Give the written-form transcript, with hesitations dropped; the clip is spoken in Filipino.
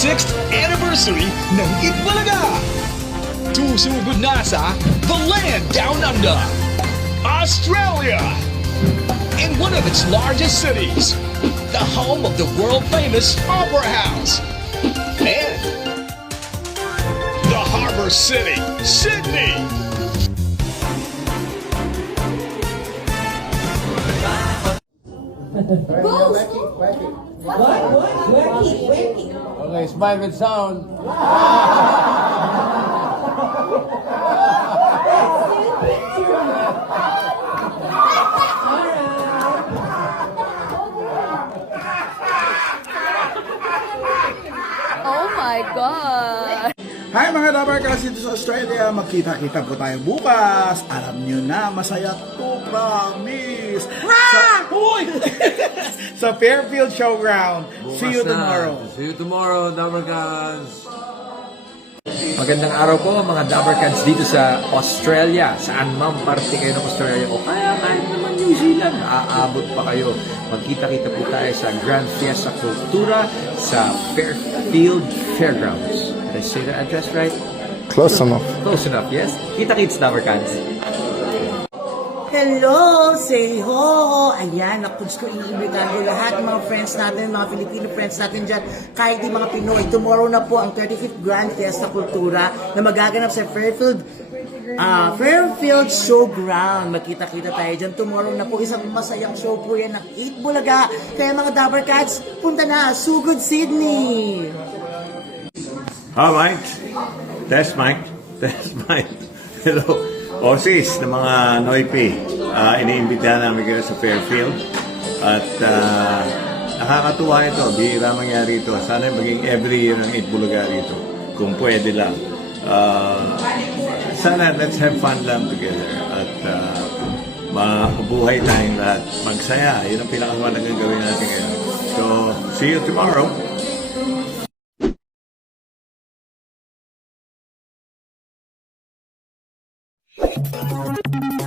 6th anniversary ng Itbulaga. Susugod na sa The Land Down Under, Australia. In one of its largest cities, the home of the world-famous Opera House. And the Harbor City, Sydney. Working. Okay, smile with sound. Oh my God! Hi mga Dabarkas dito sa Australia, magkita-kita po tayo bukas. Alam nyo na, masaya to, promise. Sa Fairfield Showground. See you tomorrow. See you tomorrow, Dabarkans. Magandang araw po mga Dabarkans dito sa Australia. Saan man parte kayo ng Australia o kaya kahit naman New Zealand, aabot pa kayo. Magkita-kita po tayo sa Grand Fiesta Cultura sa Fairfield Fairgrounds. Did I say the address right? Close enough. Close enough, yes? Kita-kits, Dabarkans. Hello! Say ho! Ayan, nakuds ko iimbitahan ko lahat ng mga friends natin, mga Filipino friends natin dyan, kahit di mga Pinoy. Tomorrow na po ang 35th Grand Fiesta Cultura na magaganap sa Fairfield Showground. Magkita-kita tayo dyan. Tomorrow na po, isang masayang show po yan ng Itbulaga. Kaya mga Dabarkats, punta na! Sugod, Sydney! Hi, Mike. Test, Mike. Test, Mike. Hello. Osis ng mga Noipi. Iniimbitahan namin kayo sa Fairfield. At nakakatuwa ito. Bihira mangyari ito. Sana maging every year ng Itbulaga rito. Kung pwede lang. Sana let's have fun lang together. At mabuhay tayong lahat. Magsaya. Yun ang pinakamalagang gawin natin ngayon. So, see you tomorrow. Thank you.